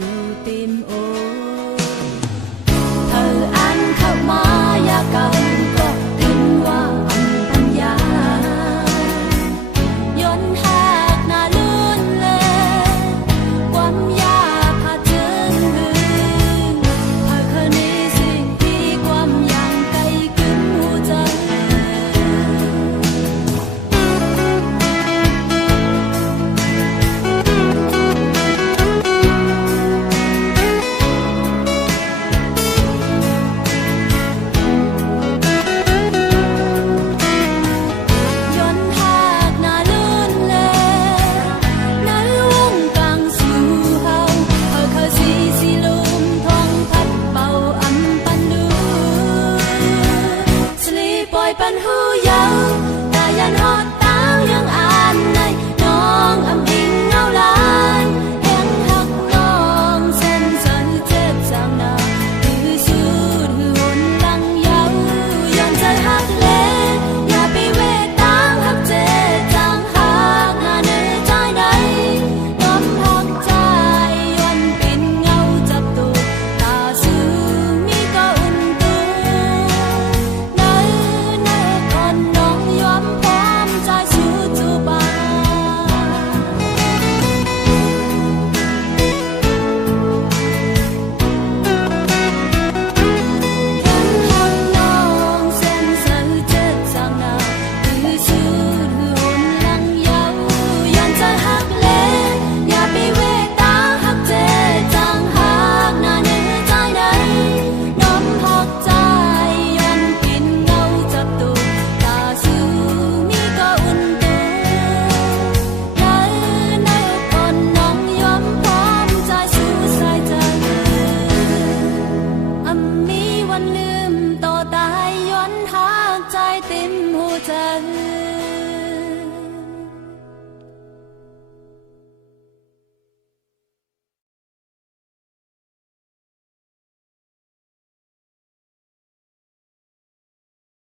อยู่ติมโอเธออ่านเข้ามายาเก่าก็ดินว่าอันปัญญาย้อนหากหน้าลื่นเลยความยาพาถึงหืนหากเคยมีสิ่งที่ความยังไกลกึ่งหัวใจปันหูยาวตายันหอดตาวยังอ่านในน้องอำอิงเงาลายแห่งหักน้องเส้นสันเจ็บจางนาหือสูดหือหนลังยาวย้อนใจหักเล่อย่าไปเวตางหักเจจางหักหน้าเนื้อใจใดน้อมหักใจย้อนเป็นเงาจับตัวตาสูมีก็อุ่นตัวลืมต่อตายย้อนหากใจเต็มหัวใจ